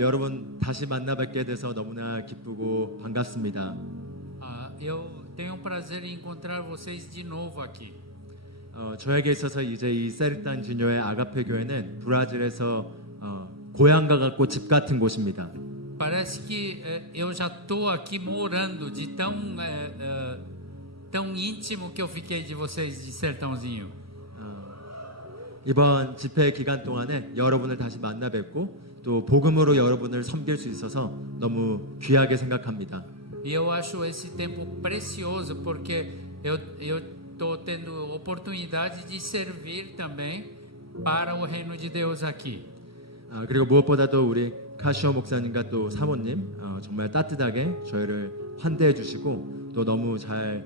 여러분 다시 만나 뵙게 돼서 너무나 기쁘고 반갑습니다. Eu tenho o prazer em encontrar vocês de novo aqui. 저에게 있어서 이제 이 세르탄 주니어의 아가페 교회는 브라질에서 고향과 같고 집 같은 곳입니다. Parece que eu já estou aqui morando de tão íntimo que eu fiquei de vocês de Sertãozinho. 이번 집회 기간 동안에 여러분을 다시 만나 뵙고 또 복음으로 여러분을 섬길 수 있어서 너무 귀하게 생각합니다. E eu acho esse tempo precioso porque eu estou tendo oportunidade de servir também para o reino de Deus aqui. 그리고 무엇보다도 우리 카시오 목사님과 또 사모님 정말 따뜻하게 저희를 환대해 주시고 또 너무 잘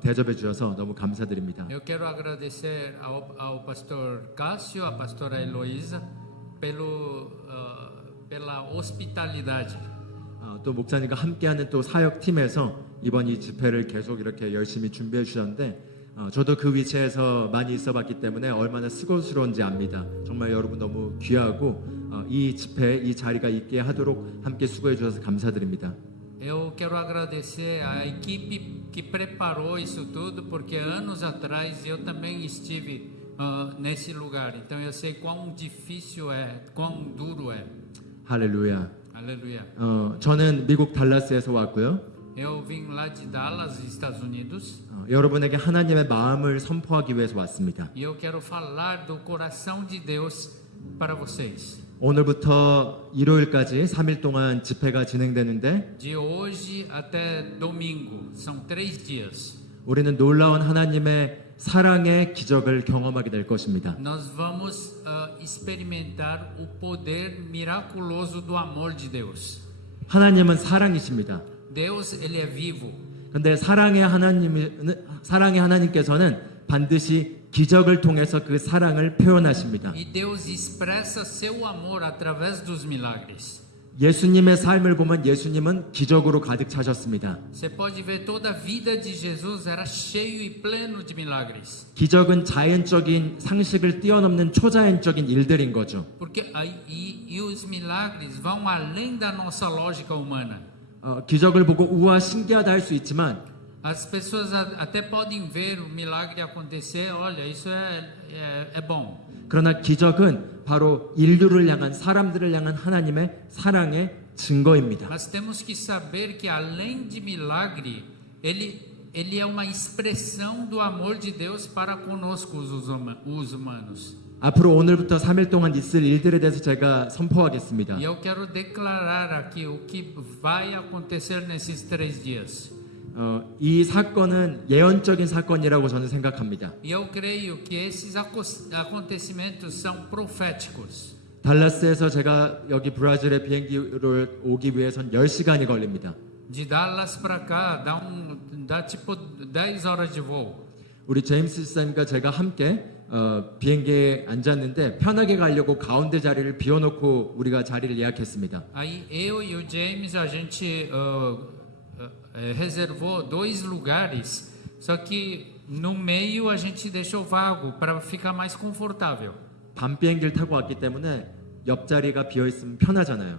대접해 주셔서 너무 감사드립니다. Eu quero agradecer ao pastor Cássio, à pastora Heloísa pela hospitalidade. 또 목사님과 함께하는 또 사역팀에서 이번 이 집회를 계속 이렇게 열심히 준비해 주셨는데 저도 그 위치에서 많이 있어봤기 때문에 얼마나 수고스러운지 압니다. 정말 여러분 너무 귀하고 이 집회 이 자리가 있게 하도록 함께 수고해 주셔서 감사드립니다. Eu quero agradecer à equipe que preparou isso tudo, porque anos atrás eu também estive nesse lugar. Então eu sei quão difícil é, quão duro é. 할렐루야. Aleluia. 저는 미국 달라스에서 왔고요. Eu vim lá de Dallas, Estados Unidos. 여러분에게 하나님의 마음을 선포하기 위해서 왔습니다. E eu quero falar do coração de Deus para vocês. 오늘부터 일요일까지 3일 동안 집회가 진행되는데 De hoje até domingo, são 3 dias. 우리는 놀라운 하나님의 사랑의 기적을 경험하게 될 것입니다. Nós vamos experimentar o poder miraculoso do amor de Deus. 하나님은 사랑이십니다. Deus, ele é vivo. 근데 사랑의 하나님께서는 반드시 기적을 통해서 그 사랑을 표현하십니다. E Deus expressa seu amor através dos milagres. 예수님의 삶을 보면 예수님은 기적으로 가득 차셨습니다. Você pode ver toda a vida de Jesus era cheio e pleno de milagres. 기적은 자연적인 상식을 뛰어넘는 초자연적인 일들인 거죠. Porque os milagres vão além da nossa lógica humana. 기적을 보고 우와 신기하다 할 수 있지만 As pessoas até podem ver o milagre acontecer, olha, isso é bom. 그러나 기적은 바로 인류를 향한 사람들을 향한 하나님의 사랑의 증거입니다. Mas temos que saber que além de milagre, ele é uma expressão do amor de Deus para conosco os humanos. 앞으로 오늘부터 3일 동안 있을 일들에 대해서 제가 선포하겠습니다. E eu quero declarar aqui o que vai acontecer nesses 3 dias. 이 사건은 예언적인 사건이라고 저는 생각합니다. E eu creio que esses acontecimentos são proféticos. 달라스에서 제가 여기 브라질의 비행기로 오기 위해선 10시간이 걸립니다. De Dallas para cá dá tipo 10 horas de voo. 우리 제임스 쌤과 제가 함께 비행기에 앉았는데 편하게 가려고 가운데 자리를 비워놓고 우리가 자리를 예약했습니다. Aí eu e o James a gente reservou 2 lugares, só que no meio a gente deixou vago para ficar mais confortável. 밤 비행기를 타고 왔기 때문에 옆자리가 비어 있으면 편하잖아요.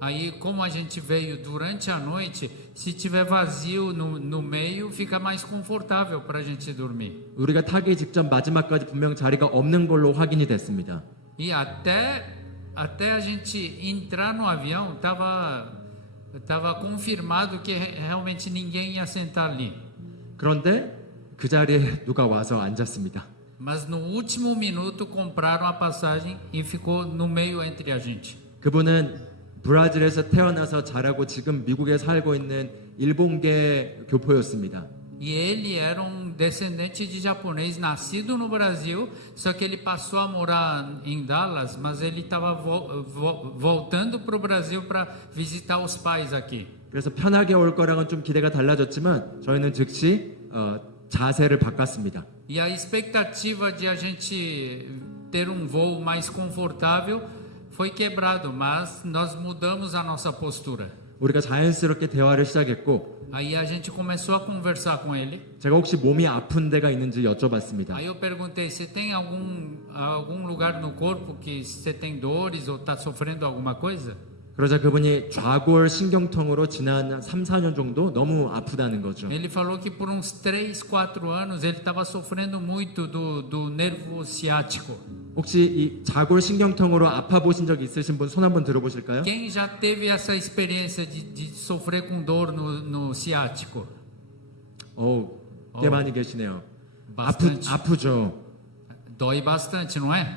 Aí como a gente veio durante a noite, se tiver vazio no meio, fica mais confortável para a gente dormir. 우리가 타기 직전 마지막까지 분명 자리가 없는 걸로 확인이 됐습니다. E até a gente entrar no avião, tava confirmado que realmente ninguém ia sentar ali. 그런데 그 자리에 누가 와서 앉았습니다. Mas no último minuto compraram a passagem e ficou no meio entre a gente. 그분은 브라질에서 태어나서 자라고 지금 미국에 살고 있는 일본계 교포였습니다. E ele era descendente de japonês nascido no Brasil, só que ele passou a morar em Dallas, mas ele estava voltando para o Brasil para visitar os pais aqui. 그래서 편하게 올 거랑은 좀 기대가 달라졌지만 저희는 즉시 자세를 바꿨습니다. E a expectativa de a gente ter voo mais confortável foi quebrado, mas nós mudamos a nossa postura. 우리가 자연스럽게 대화를 시작했고 Aí a gente começou a conversar com ele. 제가 혹시 몸이 아픈 데가 있는지 여쭤봤습니다. Aí eu perguntei: você tem algum lugar no corpo que você tem dores ou está sofrendo alguma coisa? 그러자 그분이 좌골 신경통으로 지난 3, 4년 정도 너무 아프다는 거죠. Ele falou que por uns 3, 4 anos ele estava sofrendo muito do nervo ciático. 혹시 이 좌골 신경통으로 아파 보신 적 있으신 분 손 한번 들어보실까요? Quem já teve essa experiência de sofrer com dor no ciático? 꽤 많이 계시네요. Bastante. 아프죠. Dói bastante, não é?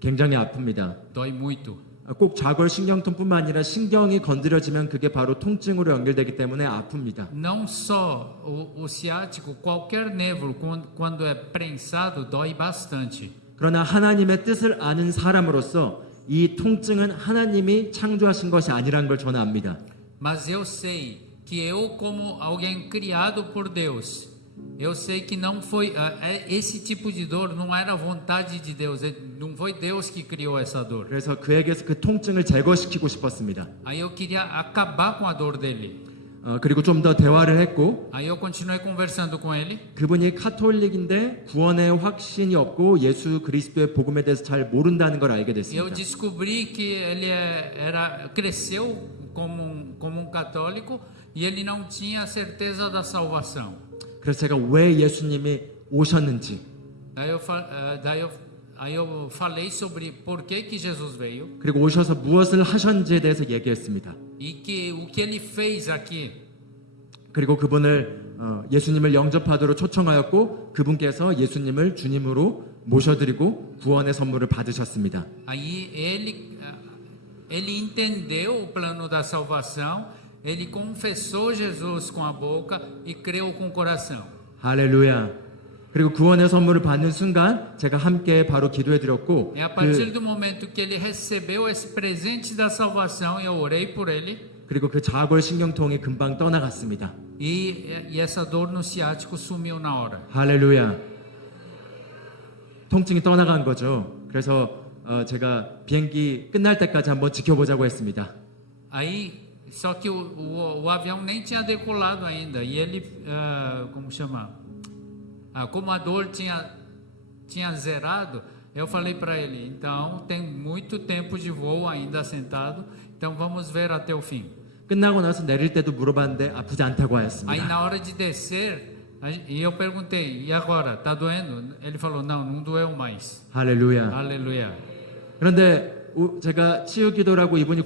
굉장히 아픕니다. Dói muito. 꼭 좌골 신경통뿐만 아니라 신경이 건드려지면 그게 바로 통증으로 연결되기 때문에 아픕니다. Não só o ciático, qualquer nervo, quando é prensado, dói bastante. 그러나 하나님의 뜻을 아는 사람으로서 이 통증은 하나님이 창조하신 것이 아니라는 걸 저는 압니다. Mas eu sei que eu, como alguém criado por Deus, eu sei que não foi esse tipo de dor não era vontade de Deus, não foi Deus que criou essa dor. 그래서 그에게서 그 통증을 제거시키고 싶었습니다. Aí eu queria acabar com a dor dele. 그리고 좀 더 대화를 했고 Aí eu continuei conversando com ele. 그분이 카톨릭인데 구원의 확신이 없고 예수 그리스도의 복음에 대해서 잘 모른다는 걸 알게 Eu 됐습니다. descobri que ele cresceu como católico e ele não tinha certeza da salvação. 그래서 제가 왜 예수님이 오셨는지 Aí eu falei sobre por que Jesus veio 그리고 오셔서 무엇을 하셨는지에 대해서 얘기했습니다. e que o que ele fez aqui. 그리고 그분을 예수님을 영접하도록 초청하였고 그분께서 예수님을 주님으로 모셔드리고 구원의 선물을 받으셨습니다. Aí ele entendeu o plano da salvação, ele confessou Jesus com a boca e creu com o coração. 할렐루야. 그리고 구원의 선물을 받는 순간 제가 함께 바로 기도해드렸고 É a partir do momento que ele recebeu esse presente da salvação, eu orei por ele 그리고 그 좌골 신경통이 금방 떠나갔습니다. e essa dor no ciático sumiu na hora. 할렐루야. 통증이 떠나간 거죠. 그래서 제가 비행기 끝날 때까지 한번 지켜보자고 했습니다. Aí, só que o avião nem tinha decolado ainda e ele, como chama? Como a dor tinha zerado, eu falei para ele, então tem muito tempo de voo ainda sentado, então vamos ver até o fim. 끝나고 나서 내릴 때도 물어봤는데 아프지 않다고 Aí 하였습니다. na hora de descer, e eu perguntei, e agora, tá doendo? Ele falou, não doeu mais. 할렐루야. Aleluia. 그런데 제가 치유기도라고 이분이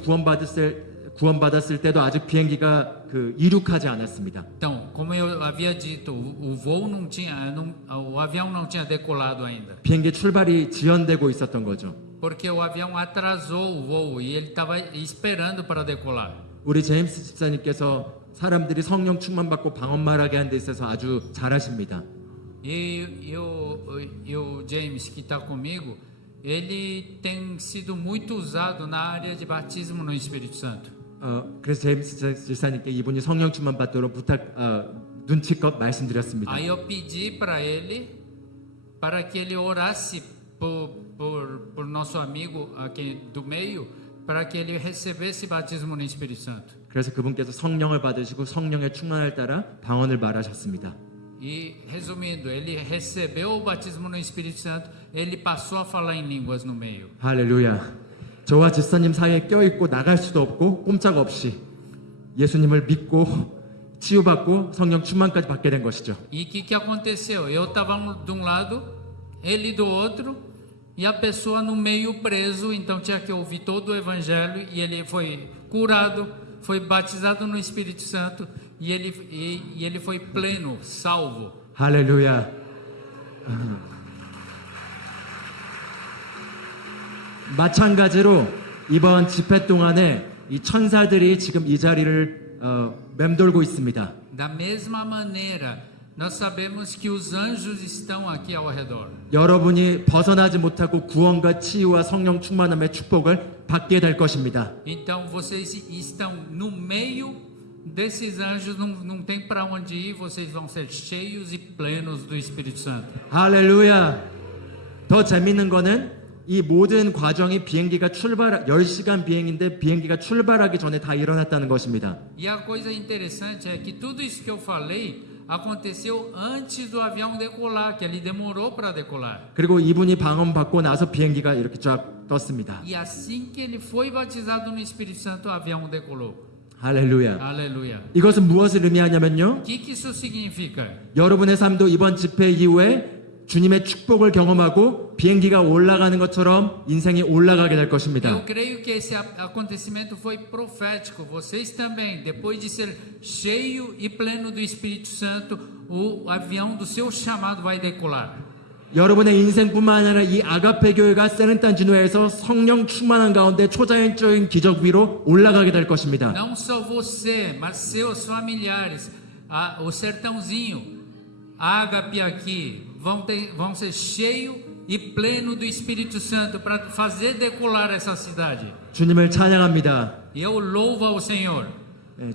구원받았을 때도 아직 비행기가 이륙하지 않았습니다. Então, como eu havia dito, o voo o avião não tinha decolado ainda. 비행기 출발이 지연되고 있었던 거죠. Porque o avião atrasou o voo e ele estava esperando para decolar. 우리 제임스 집사님께서 사람들이 성령 충만받고 방언말하게 하는 데 있어서 아주 잘하십니다. E o James que está comigo, ele tem sido muito usado na área de batismo no Espírito Santo. 그래서 제임스 집사님께 이분이 성령 충만받도록 눈치껏 말씀드렸습니다. Aí eu pedi para ele que ele orasse por nosso amigo aqui do meio, para que ele recebesse batismo no Espírito Santo. 그래서 그분께서 성령을 받으시고 성령의 충만을 따라 방언을 말하셨습니다. E resumindo, ele recebeu o batismo no Espírito Santo, ele passou a falar em línguas no meio. 할렐루야. 저와 집사님 사이에 껴있고 나갈 수도 없고 꼼짝없이 예수님을 믿고 치유받고 성령 충만까지 받게 된 것이죠. E o que aconteceu? Eu estava de um lado, ele do outro, e a pessoa no meio preso, então tinha que ouvir todo o evangelho, e ele foi curado, foi batizado no Espírito Santo, e ele foi pleno, salvo. 할렐루야. 마찬가지로 이번 집회 동안에 이 천사들이 지금 이 자리를 맴돌고 있습니다. Da mesma maneira, nós sabemos que os anjos estão aqui ao redor. 여러분이 벗어나지 못하고 구원과 치유와 성령 충만함의 축복을 받게 될 것입니다. Então vocês estão no meio desses anjos, não tem para onde ir, vocês vão ser cheios e plenos do Espírito Santo. 할렐루야. 더 재밌는 거는 이 모든 과정이 비행기가 10시간 비행인데 비행기가 출발하기 전에 다 일어났다는 것입니다. E a coisa interessante é que tudo isso que eu falei aconteceu antes do avião decolar, que ele demorou para decolar. 그리고 이분이 방언 받고 나서 비행기가 이렇게 쫙 떴습니다. E assim que ele foi batizado no Espírito Santo, o avião decolou. 할렐루야. Aleluia. 이것은 무엇을 의미하냐면요. O que isso significa? 여러분의 삶도 이번 집회 이후에 주님의 축복을 경험하고 비행기가 올라가는 것처럼 인생이 올라가게 될 것입니다. Eu creio que esse acontecimento foi profético. Vocês também, depois de ser cheio e pleno do Espírito Santo, o avião do seu chamado vai decolar. 여러분의 인생뿐만 아니라 이 아가페 교회가 세른탄지노에서 성령 충만한 가운데 초자연적인 기적 위로 올라가게 될 것입니다. Não só você, mas seus familiares, o sertãozinho, a Ágape aqui, vão ser cheio e pleno do Espírito Santo para fazer decolar essa cidade. 주님을 찬양합니다. E eu louvo ao Senhor.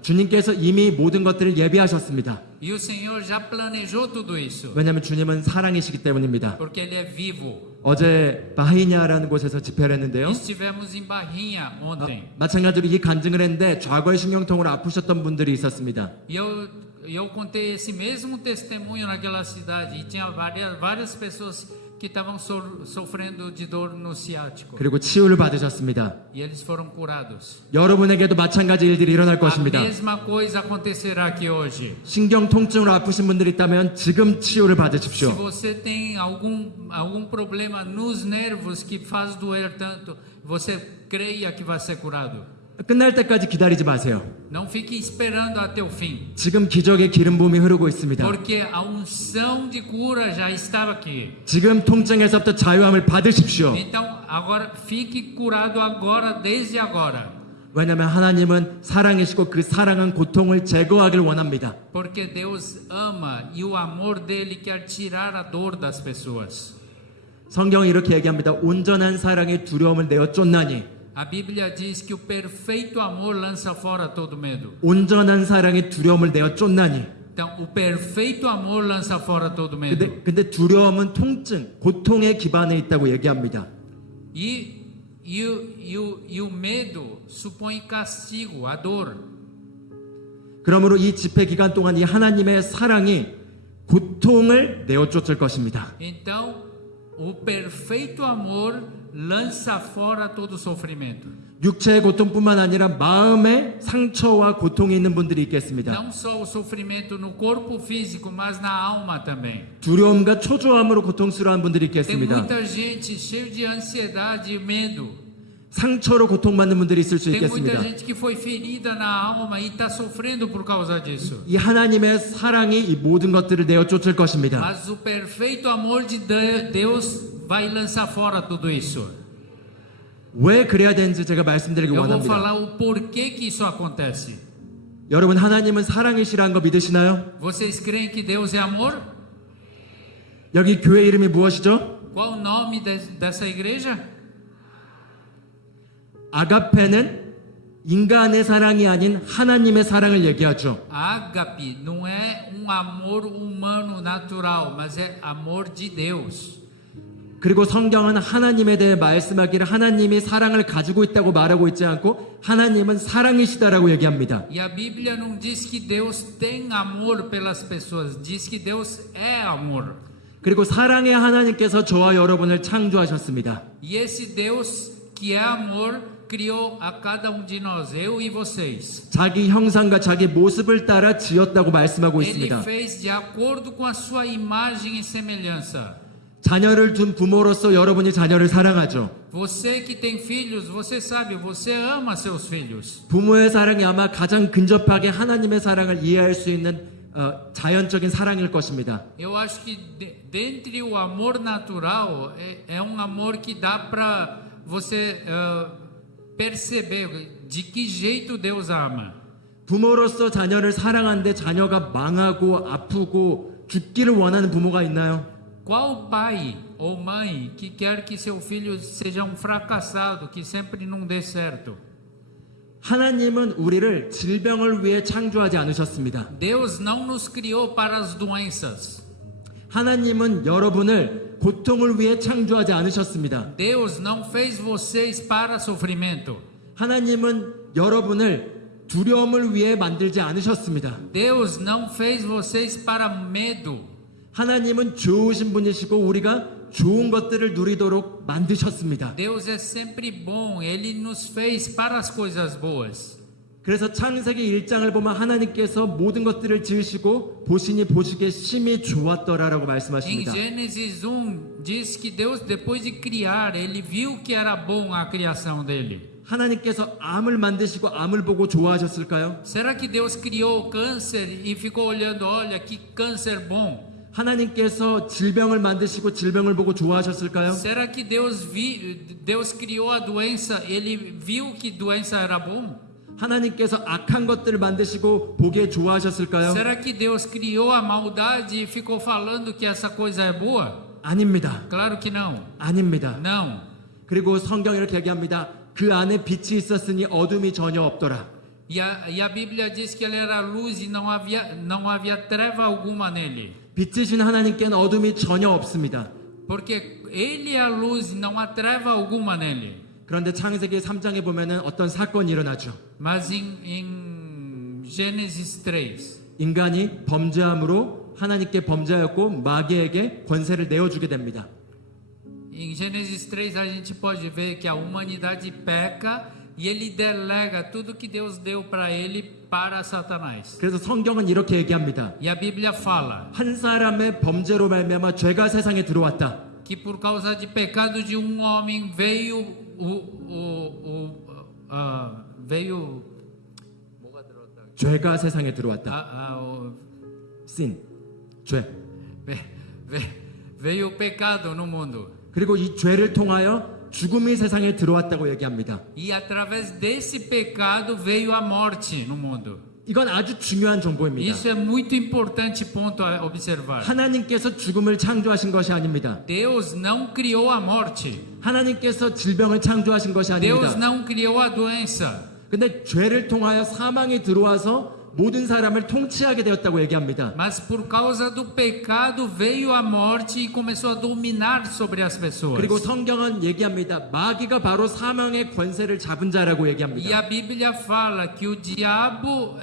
주님께서 이미 모든 것들을 예비하셨습니다. E o Senhor já planejou tudo isso. 왜냐하면 주님은 사랑이시기 때문입니다. Porque Ele é vivo. 어제 바히냐라는 곳에서 집회를 했는데요. Estivemos em Barrinha ontem. 마찬가지로 이 간증을 했는데 좌골 신경통으로 아프셨던 분들이 있었습니다. E eu contei esse mesmo testemunho naquela cidade. E tinha várias pessoas que estavam sofrendo de dor no ciático. 그리고 치유를 받으셨습니다. E eles foram curados. 여러분에게도 마찬가지 일들이 일어날 A 것입니다. mesma coisa acontecerá aqui hoje. 신경 통증으로 아프신 분들이 있다면 지금 치유를 Se 받으십시오. você tem algum problema nos nervos que faz doer tanto, você creia que vai ser curado. 끝날 때까지 기다리지 마세요. Não fique esperando até o fim. 지금 기적의 기름 부음이 흐르고 있습니다. Porque a unção de cura já estava aqui. 지금 통증에서부터 자유함을 받으십시오. Então, agora fique curado agora, desde agora. 왜냐하면 하나님은 사랑이시고 그 사랑은 고통을 제거하길 원합니다. Porque Deus ama e o amor dele quer tirar a dor das pessoas. 성경이 이렇게 얘기합니다. 온전한 사랑이 두려움을 내어 쫓나니. A Bíblia diz que o perfeito amor lança fora todo medo. 온전한 사랑이 두려움을 내어 쫓나니. Então, o perfeito amor lança fora todo medo. 근데 두려움은 통증, 고통에 기반해 있다고 얘기합니다. E o medo supõe castigo, a dor. 그러므로 이 집회 기간 동안 이 하나님의 사랑이 고통을 내어 쫓을 것입니다. Então, o perfeito amor lança fora todo sofrimento. 육체의 고통뿐만 아니라 마음의 상처와 고통이 있는 분들이 있겠습니다. Não só o sofrimento no corpo físico, mas na alma também. 두려움과 초조함으로 고통스러운 분들이 Tem 있겠습니다. muita gente cheia de ansiedade e medo. 상처로 고통받는 분들이 있을 수 Tem muita 있겠습니다. gente que foi ferida na alma e está sofrendo por causa disso. 이 하나님의 사랑이 이 모든 것들을 내어 쫓을 것입니다. Mas o perfeito amor de Deus vai lançar fora tudo isso. 왜 그래야 되는지 제가 말씀드리기 Eu vou 원합니다. falar o porquê que isso acontece. 여러분 하나님은 사랑이시라는 거 믿으시나요? Vocês creem que Deus é amor? 여기 교회 이름이 무엇이죠? Qual o nome dessa igreja? 아가페는 인간의 사랑이 아닌 하나님의 사랑을 얘기하죠. Ágape não é amor humano natural, mas é amor de Deus. 그리고 성경은 하나님에 대해 말씀하기를 하나님이 사랑을 가지고 있다고 말하고 있지 않고 하나님은 사랑이시다라고 얘기합니다. E a Bíblia não diz que Deus tem amor pelas pessoas, diz que Deus é amor. 그리고 사랑의 하나님께서 저와 여러분을 창조하셨습니다. E esse Deus que é amor criou a cada de nós, eu e vocês. 자기 형상과 자기 모습을 따라 지었다고 말씀하고 Ele 있습니다. fez de acordo com a sua imagem e semelhança. 자녀를 둔 부모로서 여러분이 자녀를 사랑하죠. Você que tem filhos, você sabe, você ama seus filhos. 부모의 사랑이 아마 가장 근접하게 하나님의 사랑을 이해할 수 있는 자연적인 사랑일 것입니다. Eu acho que dentre o amor natural é amor que dá para você perceber de que jeito Deus ama. 부모로서 자녀를 사랑하는데 자녀가 망하고 아프고 죽기를 원하는 부모가 있나요? Qual pai ou mãe que quer que seu filho seja fracassado, que sempre não dê certo? 하나님은 우리를 질병을 위해 창조하지 않으셨습니다. Deus não nos criou para as doenças. 하나님은 여러분을 고통을 위해 창조하지 않으셨습니다. Deus não fez vocês para sofrimento. 하나님은 여러분을 두려움을 위해 만들지 않으셨습니다. Deus não fez vocês para medo. 하나님은 좋으신 분이시고 우리가 좋은 것들을 누리도록 만드셨습니다. Deus é sempre bom, Ele nos fez para as coisas boas. 그래서 창세기 1장을 보면 하나님께서 모든 것들을 지으시고 보시니 보시기에 심히 좋았더라라고 Em 말씀하십니다. Gênesis 1 diz que Deus, depois de criar, Ele viu que era bom a criação dele. 하나님께서 암을 만드시고 암을 보고 좋아하셨을까요? Será que Deus criou o câncer e ficou olhando, olha que câncer bom? 하나님께서 질병을 만드시고 질병을 보고 좋아하셨을까요? Será que Deus criou a doença, Ele viu que doença era bom? 하나님께서 악한 것들을 만드시고 보기에 좋아하셨을까요? Será que Deus criou a maldade e ficou falando que essa coisa é boa? 아닙니다. Claro que não. 아닙니다. Não. 그리고 성경이 이렇게 얘기합니다. 그 안에 빛이 있었으니 어둠이 전혀 없더라. E a Bíblia diz que ele era luz e não havia treva alguma nele. 빛이신 하나님께는 어둠이 전혀 없습니다. Porque ele é a luz e não há treva alguma nele. 그런데 창세기 3장에 보면은 어떤 사건이 일어나죠. Mas em Gênesis 3, 인간이 범죄함으로 하나님께 범죄하였고 마귀에게 권세를 내어주게 됩니다. em Gênesis 3 a gente pode ver que a humanidade peca e ele delega tudo que Deus deu para ele para Satanás. 그래서 성경은 이렇게 얘기합니다. E a Bíblia fala 한 사람의 범죄로 말미암아 죄가 세상에 들어왔다. que por causa de pecado de um homem veio veio 죄가 세상에 들어왔다. sin, 죄. veio o pecado no mundo. 그리고 이 죄를 통하여 죽음이 세상에 들어왔다고 얘기합니다. E através desse pecado veio a morte no mundo. 이건 아주 중요한 정보입니다. Isso é muito importante ponto a observar. 하나님께서 죽음을 창조하신 것이 아닙니다. Deus não criou a morte. 하나님께서 질병을 창조하신 것이 Deus 아닙니다. não criou a doença. 근데 죄를 통하여 사망이 들어와서 모든 사람을 통치하게 되었다고 얘기합니다. Mas por causa do pecado veio a morte e começou a dominar sobre as pessoas. 그리고 성경은 얘기합니다. 마귀가 바로 사망의 권세를 잡은 자라고 E 얘기합니다. a Bíblia fala que o diabo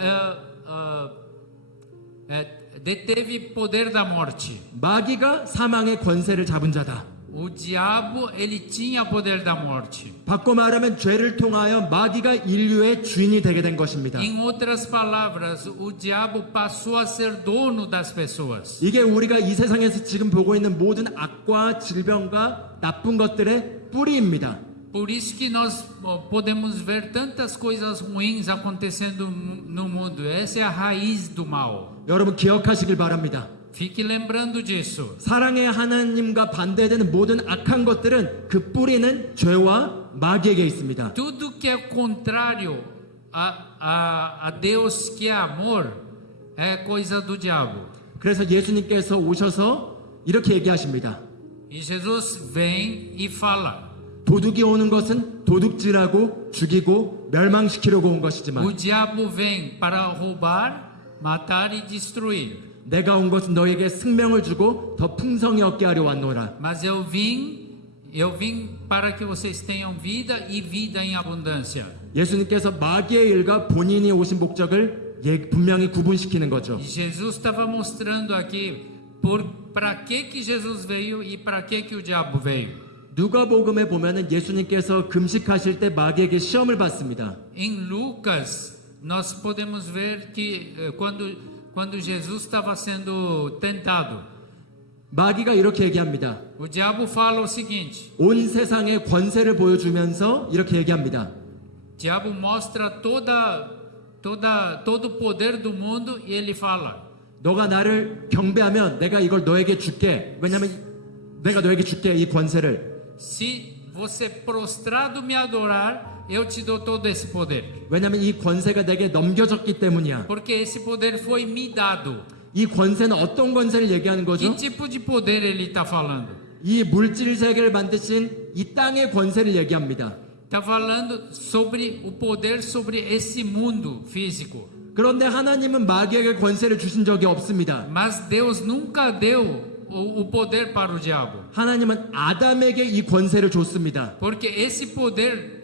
deteve poder da morte. 마귀가 사망의 권세를 잡은 자다. O diabo ele tinha poder da morte. 바꿔 말하면 죄를 통하여 마귀가 인류의 주인이 되게 된 것입니다. Em outras palavras, o diabo passou a ser dono das pessoas. 이게 우리가 이 세상에서 지금 보고 있는 모든 악과 질병과 나쁜 것들의 뿌리입니다. Por isso que nós podemos ver tantas coisas ruins acontecendo no mundo. Essa é a raiz do mal. 여러분 기억하시길 바랍니다. Fique lembrando disso. 사랑의 하나님과 반대되는 모든 악한 것들은 그 뿌리는 죄와 마귀에게 있습니다. Tudo que é contrário a Deus que é amor é coisa do diabo. 그래서 예수님께서 오셔서 이렇게 얘기하십니다. E Jesus vem e fala. 도둑이 오는 것은 도둑질하고 죽이고 멸망시키려고 온 것이지만 O diabo vem para roubar, matar e destruir. 내가 온 것은 너에게 생명을 주고 더 풍성히 얻게 하려 왔노라. Mas eu vim para que vocês tenham vida e vida em abundância. 예수님께서 마귀의 일과 본인이 오신 목적을 분명히 구분시키는 거죠. E Jesus estava mostrando aqui para que Jesus veio e para que o diabo veio. 누가복음에 보면은 예수님께서 금식하실 때 마귀에게 시험을 받습니다. Em Lucas nós podemos ver que quando Jesus estava sendo tentado, 마귀가 이렇게 얘기합니다. o diabo fala o seguinte: 온 세상의 권세를 보여주면서 이렇게 얘기합니다. o diabo mostra todo o poder do mundo e ele fala: 너가 나를 경배하면 내가 이걸 너에게 줄게. 왜냐하면 내가 너에게 줄게 이 권세를. se você prostrado me adorar, eu te dou todo esse poder. 왜냐하면 이 권세가 내게 넘겨졌기 때문이야. Porque esse poder foi me dado. 이 권세는 어떤 권세를 얘기하는 Que 거죠? tipo de poder ele está falando? 이 물질 세계를 만드신 이 땅의 권세를 얘기합니다. Está falando sobre o poder sobre esse mundo físico. 그런데 하나님은 마귀에게 권세를 주신 적이 없습니다. Mas Deus nunca deu o poder para o diabo. 하나님은 아담에게 이 권세를 줬습니다. Porque esse poder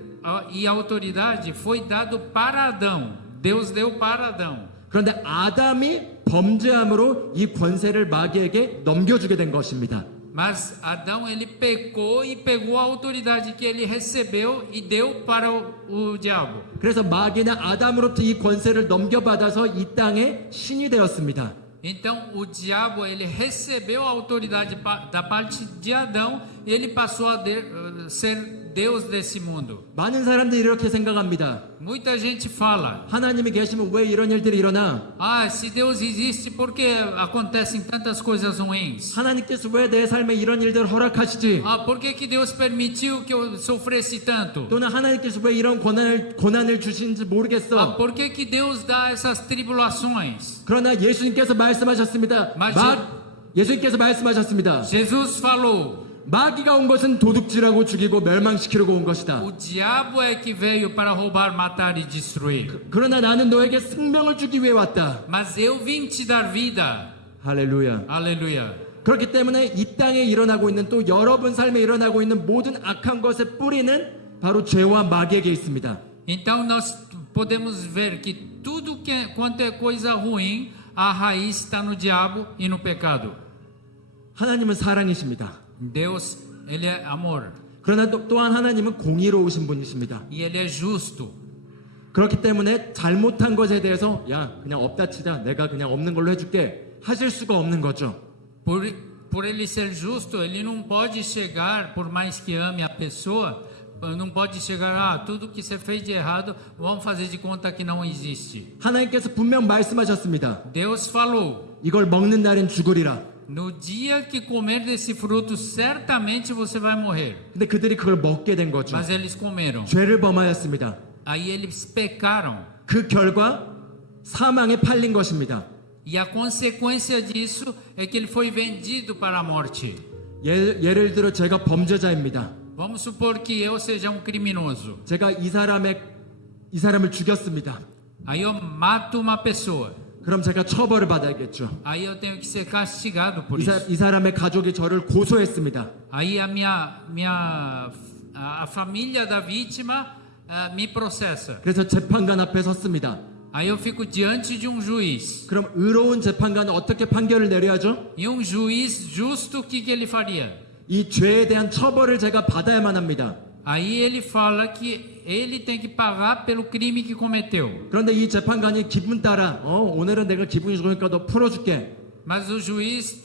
e autoridade foi dado para Adão. Deus deu para Adão. 그런데 아담이 범죄함으로 이 권세를 마귀에게 넘겨주게 된 것입니다. Mas Adão ele pecou e pegou a autoridade que ele recebeu e deu para o diabo. 그래서 마귀는 아담으로부터 이 권세를 넘겨받아서 이 땅의 신이 되었습니다. Então o diabo ele recebeu a autoridade da parte de Adão e ele passou a ser Deus desse mundo. 많은 사람들이 이렇게 생각합니다. Muita gente fala: 하나님이 계시면 왜 이런 일들이 일어나? ah, se Deus existe, por que acontecem tantas coisas ruins? 하나님께서 왜 내 삶에 이런 일들을 허락하시지? Ah, por que Deus permitiu que eu sofresse tanto? 또는 하나님께서 왜 이런 고난을 주시는지 Ah, 모르겠어. por que Deus dá essas tribulações? 그러나 예수님께서 말씀하셨습니다. 맞아. 예수님께서 말씀하셨습니다. Jesus falou: 마귀가 온 것은 도둑질하고 죽이고 멸망시키려고 온 것이다. o diabo é que veio para roubar, matar e destruir. 그러나 나는 너에게 생명을 주기 위해 왔다. Mas eu vim te dar vida. 할렐루야. Aleluia. 그렇기 때문에 이 땅에 일어나고 있는 또 여러분 삶에 일어나고 있는 모든 악한 것의 뿌리는 바로 죄와 마귀에게 있습니다. Então nós podemos ver que tudo quanto é coisa ruim, a raiz está no diabo e no pecado. 하나님은 사랑이십니다. Deus, ele é amor 그러나 또한 하나님은 공의로우신 분이십니다. e ele é justo. 그렇기 때문에 잘못한 것에 대해서 야 그냥 없다 치자 내가 그냥 없는 걸로 해줄게 하실 수가 없는 거죠. Por ele ser justo, ele não pode chegar, por mais que ame a pessoa, não pode chegar, ah, tudo que você fez de errado, vamos fazer de conta que não existe. 하나님께서 분명 말씀하셨습니다. Deus falou: 이걸 먹는 날엔 죽으리라. no dia que comer desse fruto, certamente você vai morrer. 근데 그들이 그걸 먹게 된 거죠. Mas eles comeram. 죄를 범하였습니다. Aí eles pecaram. 그 결과 사망에 팔린 것입니다. E a consequência disso é que ele foi vendido para a morte. 예를 들어 제가 범죄자입니다. Vamos supor que eu seja um criminoso. 제가 이 사람을 죽였습니다. Aí eu mato uma pessoa. 그럼 제가 처벌을 받아야겠죠. Aí eu tenho que ser castigado por isso. 이 사람의 가족이 저를 고소했습니다. Aí a família da vítima me processa. 그래서 재판관 앞에 섰습니다. Aí eu fico diante de um juiz. 그럼 의로운 재판관은 어떻게 판결을 내려야죠? E um juiz justo, o que ele faria? 이 죄에 대한 처벌을 제가 받아야만 합니다. Aí ele fala que ele tem que pagar pelo crime que cometeu. 그런데 이 재판관이 기분 따라 오늘은 내가 기분이 좋으니까 너 풀어줄게. Mas o juiz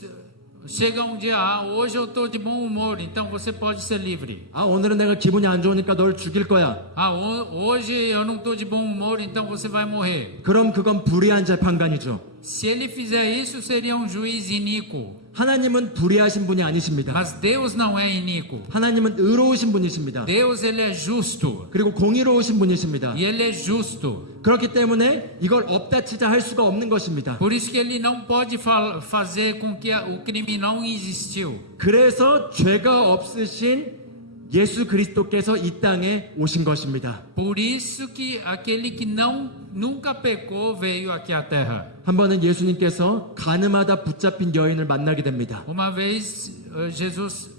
chega um dia, ah, hoje eu estou de bom humor, então você pode ser livre. 오늘은 내가 기분이 안 좋으니까 널 죽일 거야. Ah, hoje eu não estou de bom humor, então você vai morrer. 그럼 그건 불의한 재판관이죠. Se ele fizer isso, seria um juiz iníquo. 하나님은 불의하신 분이 아니십니다. Mas Deus não é iníquo. 하나님은 의로우신 분이십니다. Deus, ele é justo. 그리고 공의로우신 분이십니다. E ele é justo. 그렇기 때문에 이걸 없다 치자 할 수가 없는 것입니다. Por isso que ele não pode fazer com que o crime não existiu. 그래서 죄가 없으신 예수 그리스도께서 이 땅에 오신 것입니다. Por isso que aquele que nunca pecou veio aqui à terra. 한 번은 예수님께서 가늠하다 붙잡힌 여인을 만나게 됩니다. Uma vez Jesus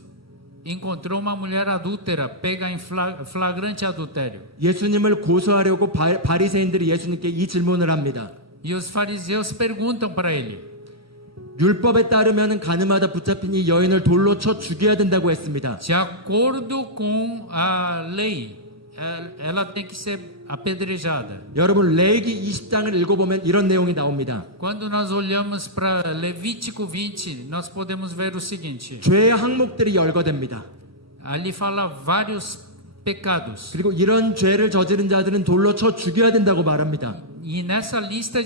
encontrou uma mulher adúltera, pega em flagrante adultério. 예수님을 고소하려고 바리새인들이 예수님께 이 질문을 합니다. E os fariseus perguntam para ele: 율법에 따르면 가늠하다 붙잡힌 이 여인을 돌로 쳐 죽여야 된다고 했습니다. de acordo com a lei, ela tem que ser apedrejada. 여러분 레위기 20장을 읽어보면 이런 내용이 나옵니다. Quando nós olhamos para Levítico 20, nós podemos ver o seguinte: 죄의 항목들이 열거됩니다. ali fala vários pecados. 그리고 이런 죄를 저지른 자들은 돌로 쳐 죽여야 된다고 말합니다. E essa lista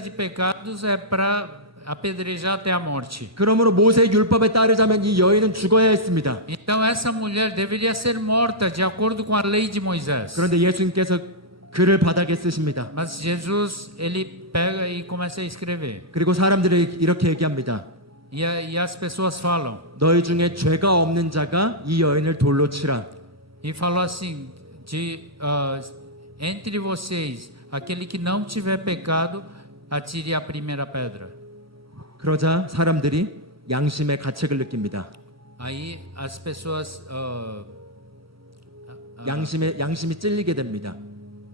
de pecados é para apedrejar até a morte. 그러므로 모세의 율법에 따르자면 이 여인은 죽어야 했습니다. Então essa mulher deveria ser morta de acordo com a lei de Moisés. 그런데 예수님께서 글을 바닥에 쓰십니다. Mas Jesus, ele pega e começa a escrever. 그리고 사람들이 이렇게 얘기합니다. E as pessoas falam. 너희 중에 죄가 없는 자가 이 여인을 돌로 치라. E falou assim: entre vocês, aquele que não tiver pecado, atire a primeira pedra. 그러자 사람들이 양심의 가책을 느낍니다. Aí as pessoas 양심이 찔리게 됩니다.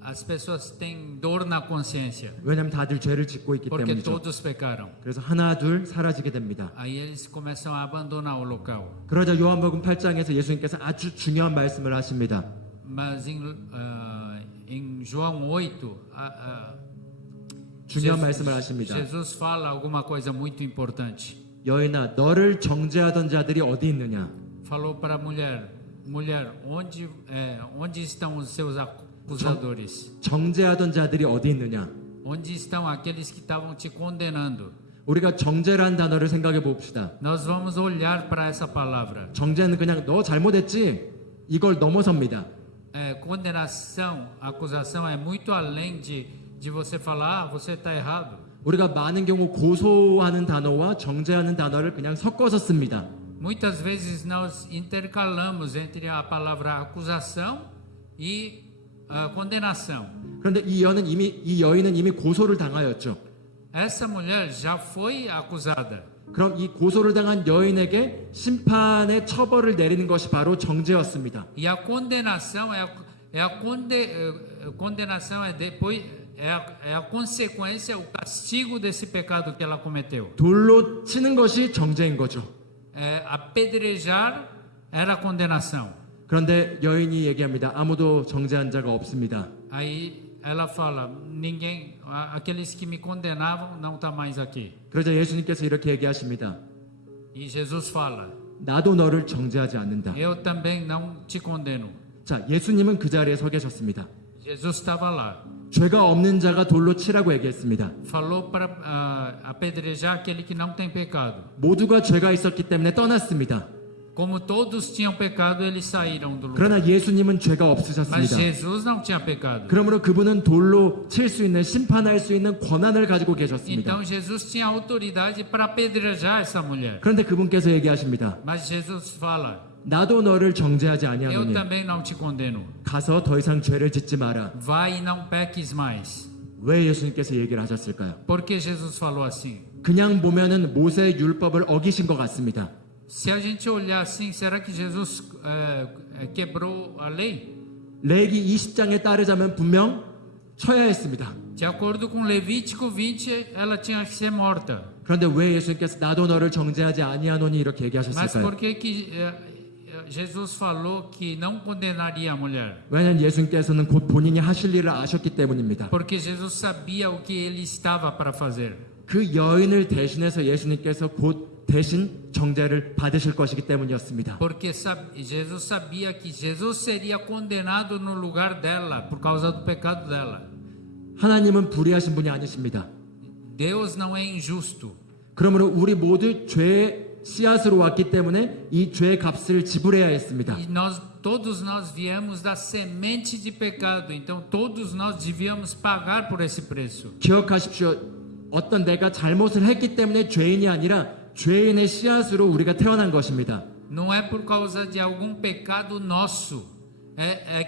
as pessoas têm dor na consciência, 왜냐하면 다들 죄를 짓고 있기 porque 때문이죠. todos pecaram. 그래서 하나 둘 사라지게 됩니다. Aí eles começam a abandonar o local. 그러자 요한복음 8장에서 예수님께서 아주 중요한 말씀을 하십니다. Mas em João 8, 중요한 말씀을 하십니다. Jesus fala alguma coisa muito importante. 여인아 너를 정죄하던 자들이 어디 있느냐? Falou para a mulher, onde estão os seus acusadores? 정죄하던 자들이 어디 있느냐? Onde estão aqueles que estavam te condenando? 우리가 정죄란 단어를 생각해 봅시다. Nós vamos olhar para essa palavra. 정죄는 그냥 너 잘못했지 이걸 넘어섭니다. Condenação, acusação é muito além de você falar, você está errado. 우리가 많은 경우 고소하는 단어와 정죄하는 단어를 그냥 섞어서 씁니다. Muitas vezes nós intercalamos entre a palavra acusação e condenação. 그런데 이 여인은 이미 고소를 당하였죠. Essa mulher já foi acusada. 그럼 이 고소를 당한 여인에게 심판의 처벌을 내리는 것이 바로 정죄였습니다. E a condenação condenação é depois é a consequência, o castigo desse pecado que ela cometeu. 돌로 치는 것이 정죄인 거죠. Apedrejar era condenação. 그런데 여인이 얘기합니다. 아무도 정죄한 자가 없습니다. Aí ela fala, aqueles que me condenavam não está mais aqui. 그러자 예수님께서 이렇게 얘기하십니다. E Jesus fala, 나도 너를 정죄하지 않는다. eu também não te condeno. 자, 예수님은 그 자리에 서 계셨습니다. Jesus estava lá. 죄가 없는 자가 돌로 치라고 얘기했습니다. Falou para apedrejar aquele que não tem pecado. 모두가 죄가 있었기 때문에 떠났습니다. Como todos tinham pecado, eles saíram do lugar. 그러나 예수님은 죄가 Mas 없으셨습니다. Jesus não tinha pecado. 그러므로 그분은 돌로 칠 수 있는 심판할 수 있는 권한을 가지고 계셨습니다. Então Jesus tinha autoridade para apedrejar essa mulher. 그런데 그분께서 얘기하십니다. Mas Jesus fala, 나도 너를 정죄하지 eu 아니하노니 também não te condeno. 가서 더 이상 죄를 짓지 마라. Vai e não peques mais. 왜 예수님께서 얘기를 하셨을까요? Por que Jesus falou assim? 그냥 보면은 모세의 율법을 어기신 것 같습니다. Se a gente olhar assim, será que Jesus quebrou a lei? 레기 20장에 따르자면 분명 쳐야 했습니다. De acordo com Levítico 20, ela tinha que ser morta. 그런데 왜 예수님께서 나도 너를 정죄하지 아니하노니 이렇게 Mas 얘기하셨을까요? por que Jesus falou que não condenaria a mulher? 왜냐하면 예수님께서는 곧 본인이 하실 일을 아셨기 때문입니다. Porque Jesus sabia o que ele estava para fazer. 그 여인을 대신해서 예수님께서 곧 대신 정죄를 받으실 것이기 때문이었습니다. Porque Jesus sabia que Jesus seria condenado no lugar dela por causa do pecado dela. 하나님은 불의하신 분이 아니십니다. Deus não é injusto. 그러므로 우리 모두 죄의 씨앗으로 왔기 때문에 이 죄의 값을 지불해야 했습니다. E todos nós viemos da semente de pecado, então todos nós devíamos pagar por esse preço. 기억하십시오. 어떤 내가 잘못을 했기 때문에 죄인이 아니라 죄인의 씨앗으로 우리가 태어난 것입니다. Não é por causa de algum pecado nosso, é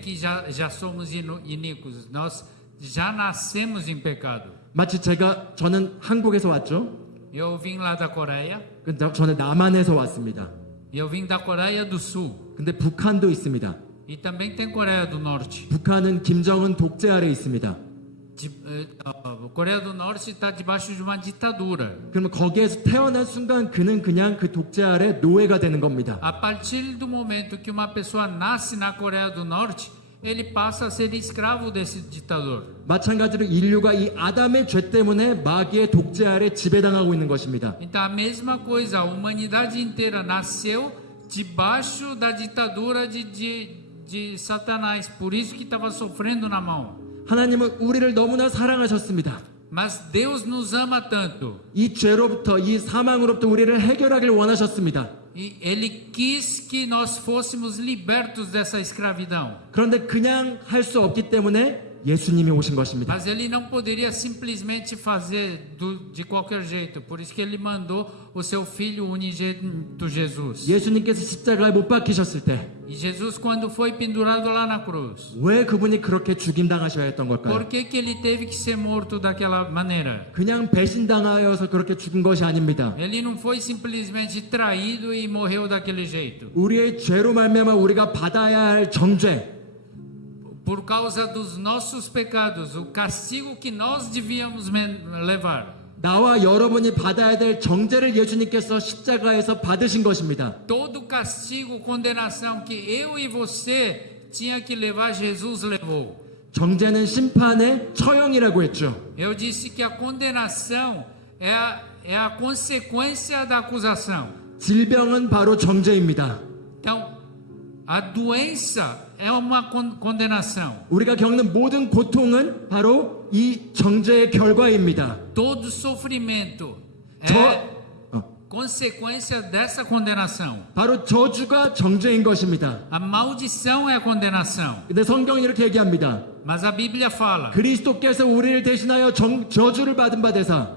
que já somos iníquos. Nós já nascemos em pecado. 마치 저는 한국에서 왔죠. Eu vim lá da Coreia. 저는 남한에서 왔습니다. Eu vim da Coreia do Sul. 근데 북한도 있습니다. E também tem Coreia do Norte. 북한은 김정은 독재 아래 있습니다. Coreia do Norte está debaixo de uma ditadura. 그러면 거기에서 태어난 순간 그는 그냥 그 독재 아래 노예가 되는 겁니다. A partir do momento que uma pessoa nasce na Coreia do Norte, ele passa a ser escravo desse ditador. 마찬가지로 인류가 이 아담의 죄 때문에 마귀의 독재 아래 지배당하고 있는 것입니다. Então a mesma coisa, a humanidade inteira nasceu debaixo da ditadura de Satanás, por isso que estava sofrendo na mão. 하나님은 우리를 너무나 사랑하셨습니다. Mas Deus nos ama tanto. 이 죄로부터 이 사망으로부터 우리를 해결하길 원하셨습니다. E Ele quis que nós fôssemos libertos dessa escravidão. 그런데 그냥 할 수 없기 때문에 예수님이 오신 것입니다. Mas ele não poderia simplesmente fazer de qualquer jeito. Por isso que ele mandou o seu filho unigênito Jesus. 예수님께서 십자가에 못 박히셨을 때 E Jesus, quando foi pendurado lá na cruz, 왜 그분이 그렇게 죽임당하셔야 했던 걸까요? por que que ele teve que ser morto daquela maneira? 그냥 배신당하여서 그렇게 죽은 것이 아닙니다. Ele não foi simplesmente traído e morreu daquele jeito. 우리의 죄로 말미암아 우리가 받아야 할 정죄, Por causa dos nossos pecados, o castigo que nós devíamos levar. 나와 여러분이 받아야 될 정죄를 예수님께서 십자가에서 받으신 것입니다. Todo o castigo, condenação que eu e você tinha que levar, Jesus levou. 정죄는 심판의 처형이라고 했죠. Eu disse que a condenação é a consequência da acusação. 질병은 바로 정죄입니다. Então, a doença é uma condenação. 우리가 겪는 모든 고통은 바로 이 정죄의 결과입니다. Todo sofrimento é 저, consequência dessa condenação. 바로 저주가 정죄인 것입니다. A maldição é a condenação. 근데 성경이 이렇게 얘기합니다. Mas a Bíblia fala. 그리스도께서 우리를 대신하여 저주를 받은 바 되사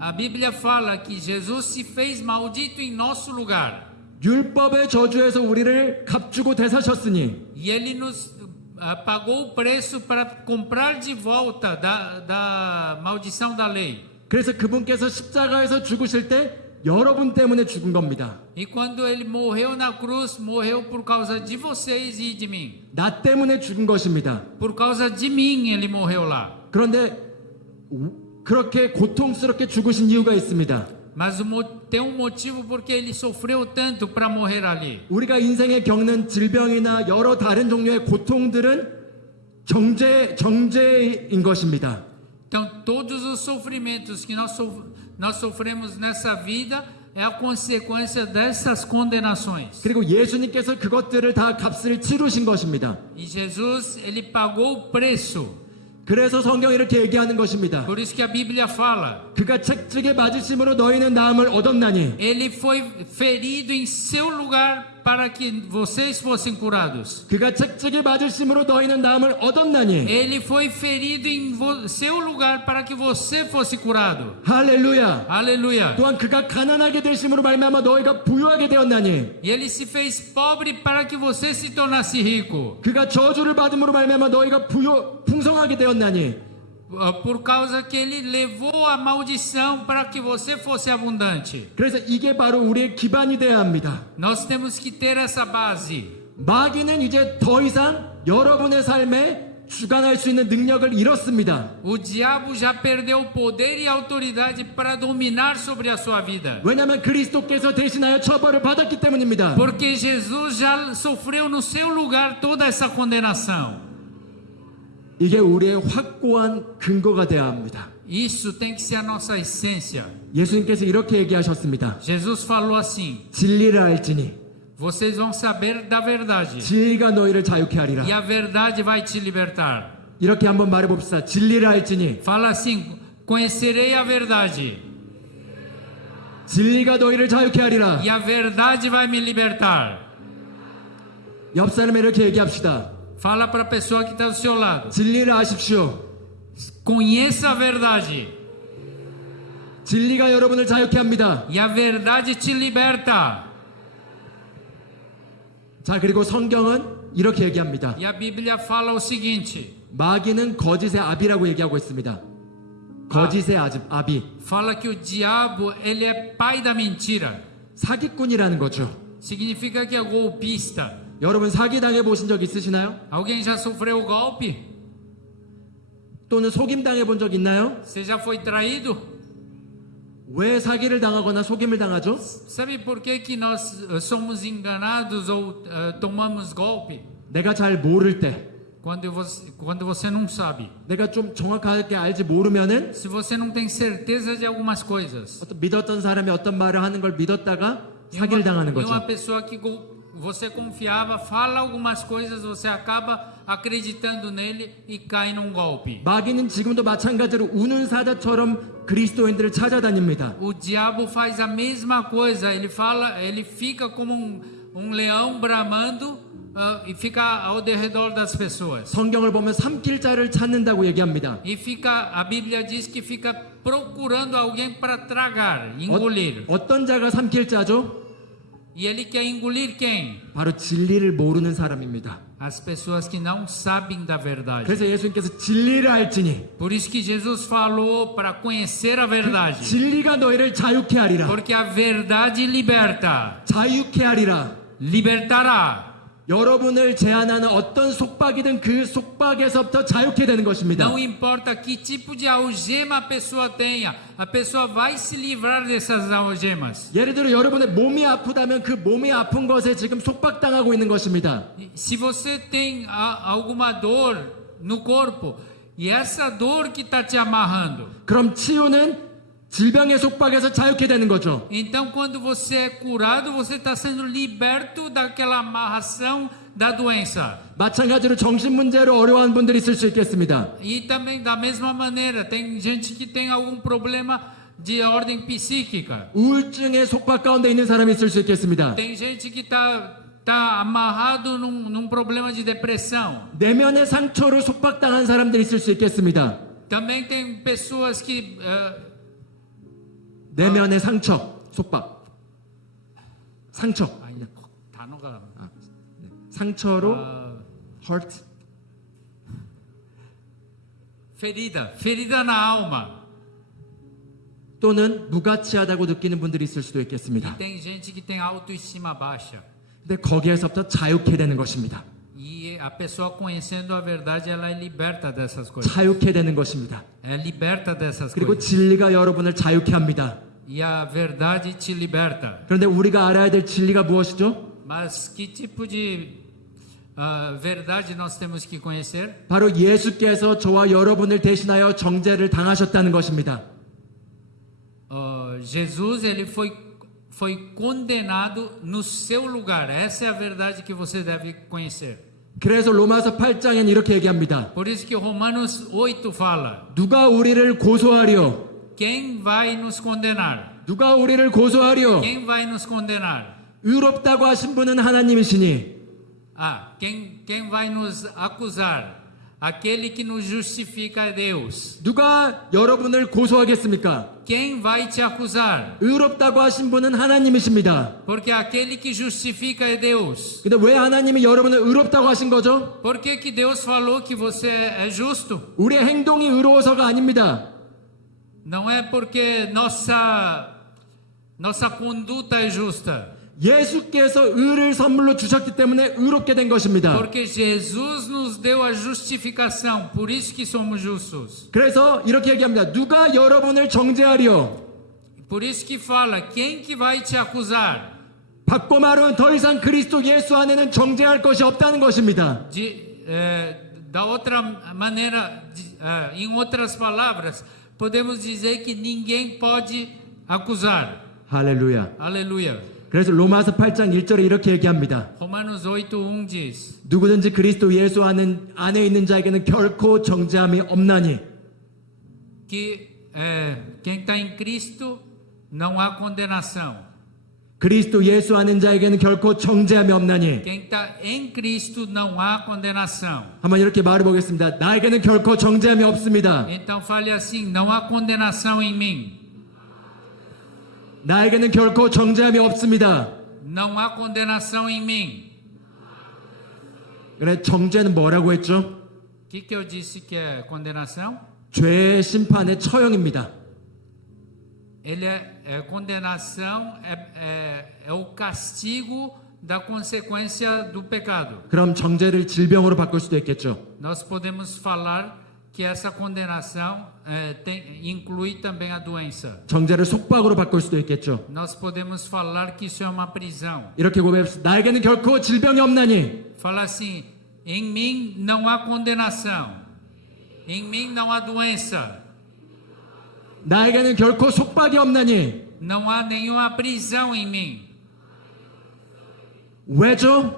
A Bíblia fala que Jesus se fez maldito em nosso lugar. 율법의 저주에서 우리를 값주고 대사셨으니 E ele nos pagou o preço para comprar de volta da maldição da lei. 그래서 그분께서 십자가에서 죽으실 때 여러분 때문에 죽은 겁니다. E quando ele morreu na cruz, morreu por causa de vocês e de mim. 나 때문에 죽은 것입니다. Por causa de mim ele morreu lá. 그런데 그렇게 고통스럽게 죽으신 이유가 있습니다. Mas tem um motivo porque ele sofreu tanto para morrer ali. 우리가 인생에 겪는 질병이나 여러 다른 종류의 고통들은 정죄인 것입니다. Então, todos os sofrimentos que nós sofremos nessa vida é a consequência dessas condenações. 그리고 예수님께서 그것들을 다 값을 치르신 것입니다. E Jesus, ele pagou o preço. 그래서 성경이 이렇게 얘기하는 것입니다. Por isso que a Bíblia fala. 그가 책찍에 맞으심으로 너희는 나음을 얻었나니 Ele foi ferido em seu lugar para que vocês fossem curados. 그가 책찍에 맞으심으로 너희는 나음을 얻었나니 Ele foi ferido em seu lugar para que você fosse curado. 할렐루야. Aleluia. 또한 그가 가난하게 되심으로 말미암아 너희가 부유하게 되었나니 E ele se fez pobre para que você se tornasse rico. 그가 저주를 받음으로 말미암아 너희가 풍성하게 되었나니 Por causa que ele levou a maldição para que você fosse abundante. 그래서 이게 바로 우리의 기반이 되어야 합니다. Nós temos que ter essa base. 마귀는 이제 더 이상 여러분의 삶에 주관할 수 있는 능력을 잃었습니다. O diabo já perdeu o poder e a autoridade para dominar sobre a sua vida. 왜냐하면 그리스도께서 대신하여 처벌을 받았기 때문입니다. Porque Jesus já sofreu no seu lugar toda essa condenação. 이게 우리의 확고한 근거가 되어야 합니다. Isso tem que ser a nossa essência. 예수님께서 이렇게 얘기하셨습니다. Jesus falou assim: 진리를 알지니 vocês vão saber da verdade. 진리가 너희를 자유케 하리라. E a verdade vai te libertar. 이렇게 한번 말해봅시다. 진리를 알지니 Fala assim: conhecerei a verdade. 진리가 너희를 자유케 하리라. E a verdade vai me libertar. 옆 사람에 이렇게 얘기합시다. Fala para a pessoa que está do seu lado. 진리를 아십시오. Conheça a verdade. 진리가 여러분을 자유케 합니다. E a verdade te liberta. 자, 그리고 성경은 이렇게 얘기합니다. E a Bíblia fala o seguinte: 마귀는 거짓의 아비라고 얘기하고 있습니다. 거짓의 아비. fala que o diabo ele é pai da mentira. 사기꾼이라는 거죠. Significa que é golpista. 여러분 사기 당해 보신 적 있으시나요? Alguém já sofreu golpe? 또는 속임 당해 본 적 있나요? Você já foi traído? 왜 사기를 당하거나 속임을 당하죠? Sabe por que que nós somos enganados ou tomamos golpe? 내가 잘 모를 때, Quando você não sabe. 내가 좀 정확하게 알지 모르면은 Se você não tem certeza de algumas coisas. 어떤 믿었던 사람이 어떤 말을 하는 걸 믿었다가 E 사기를 당하는 uma 거죠. pessoa que você confiava fala algumas coisas, você acaba acreditando nele e cai num golpe. 마귀는 지금도 마찬가지로 우는 사자처럼 그리스도인들을 찾아다닙니다. O diabo faz a mesma coisa, ele fica como um leão bramando e fica ao redor das pessoas. 성경을 보면 삼킬 자를 찾는다고 얘기합니다. E fica, a Bíblia diz que fica procurando alguém para tragar, engolir. 어떤 자가 삼킬 자죠? E ele quer engolir quem? 바로 진리를 모르는 사람입니다. As pessoas que não sabem da verdade. 그래서 예수님께서 진리를 알지니 Por isso que Jesus falou para conhecer a verdade. 진리가 너희를 자유케 하리라. Porque a verdade liberta, 자유케 하리라. libertará. 여러분을 제한하는 어떤 속박이든 그 속박에서부터 자유케 되는 것입니다. Não importa que tipo de algema a pessoa tenha, a pessoa vai se livrar dessas algemas. 예를 들어 여러분의 몸이 아프다면 그 몸이 아픈 것에 지금 속박당하고 있는 것입니다. Se você tem alguma dor no corpo, e essa dor que está te amarrando, 그럼 치유는 질병의 속박에서 자유케 되는 거죠. então quando você é curado, você está sendo liberto daquela amarração da doença. 마찬가지로 정신 문제로 어려워하는 분들이 있을 수 있겠습니다. E também da mesma maneira, tem gente que tem algum problema de ordem psíquica. 우울증의 속박 가운데 있는 사람이 있을 수 있겠습니다. Tem gente que tá amarrado num problema de depressão. 내면의 상처로 속박당한 사람들이 있을 수 있겠습니다. Também tem pessoas que 내면의 상처, 속박, 상처, 단어가 상처로 hurt, ferida na alma. 또는 무가치하다고 느끼는 분들이 있을 수도 있겠습니다. Tem gente que tem autoestima baixa. 근데 거기에서부터 자유케 되는 것입니다. E a pessoa conhecendo a verdade, ela é liberta dessas coisas. 자유케 되는 것입니다. É liberta dessas 그리고 coisas. 진리가 여러분을 자유케 합니다. E a verdade te liberta. 그런데 우리가 알아야 될 진리가 무엇이죠? Mas que tipo de verdade nós temos que conhecer? 바로 예수께서 저와 여러분을 대신하여 정죄를 당하셨다는 것입니다. Jesus, ele foi condenado no seu lugar. Essa é a verdade que você deve conhecer. 그래서 로마서 8장엔 이렇게 얘기합니다. Por isso que Romanos 8 fala: 누가 우리를 고소하려? quem vai nos condenar? 누가 우리를 고소하려? Quem vai nos condenar? 의롭다고 하신 분은 하나님이시니 Quem vai nos acusar? Aquele que nos justifica é Deus. 누가 여러분을 고소하겠습니까? Quem vai te acusar? 의롭다고 하신 분은 하나님이십니다. Porque aquele que justifica é Deus. 근데 왜 하나님이 여러분을 의롭다고 하신 거죠? Por que Deus falou que você é justo? 우리의 행동이 의로워서가 아닙니다. Não é porque nossa conduta é justa. 예수께서 의를 선물로 주셨기 때문에 의롭게 된 것입니다. Porque Jesus nos deu a justificação, por isso que somos justos. 그래서 이렇게 얘기합니다. 누가 여러분을 정죄하려? Por isso que fala, quem que vai te acusar? 바꿔 말하면 더 이상 그리스도 예수 안에는 정죄할 것이 없다는 것입니다. Da outra maneira, em outras palavras, podemos dizer que ninguém pode acusar. 할렐루야. Aleluia. 그래서 로마서 8장 1절에 이렇게 얘기합니다. Romanos 8:1 diz: 누구든지 그리스도 예수 안에 있는 자에게는 결코 정죄함이 없나니. que quem está em Cristo não há condenação. 그리스도 예수 아는 자에게는 결코 정죄함이 없나니. Quem está em Cristo não há condenação. 한번 이렇게 말해보겠습니다. 나에게는 결코 정죄함이 없습니다. Então fale assim: não há condenação em mim. 나에게는 결코 정죄함이 없습니다. Não há condenação em mim. 그래, 정죄는 뭐라고 했죠? O que eu disse que é condenação? 죄의 심판의 처형입니다. Ele condenação é o castigo da consequência do pecado. 그럼 정죄를 질병으로 바꿀 수도 있겠죠. Nós podemos falar que essa condenação inclui também a doença. 정죄를 속박으로 바꿀 수도 있겠죠. Nós podemos falar que isso é uma prisão. 이렇게 고백합시다. 나에게는 결코 질병이 없나니. Fala assim: em mim não há condenação. Em mim não há doença. 나에게는 결코 속박이 없나니. Não há nenhuma prisão em mim. 왜죠?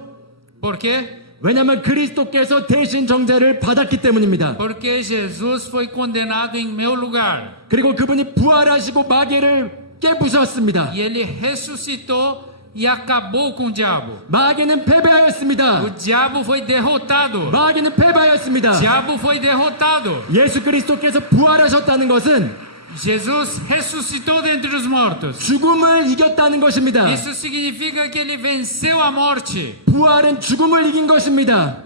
Por quê? 왜냐하면 그리스도께서 대신 정죄를 받았기 때문입니다. Porque Jesus foi condenado em meu lugar. 그리고 그분이 부활하시고 마귀를 깨부셨습니다. E ele ressuscitou e acabou com o diabo. 마귀는 패배하였습니다. O diabo foi derrotado. 마귀는 O 패배하였습니다. diabo foi derrotado. 예수 그리스도께서 부활하셨다는 것은 Jesus ressuscitou dentre os mortos. 죽음을 이겼다는 것입니다. Isso significa que ele venceu a morte. 부활은 죽음을 이긴 것입니다.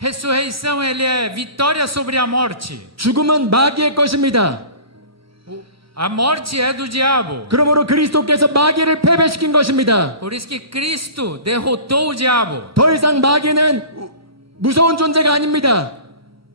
Ressurreição ele é vitória sobre a morte. 죽음은 마귀의 것입니다. A morte é do diabo. 그러므로 그리스도께서 마귀를 패배시킨 것입니다. Por isso que Cristo derrotou o diabo. 더 이상 마귀는 무서운 존재가 아닙니다.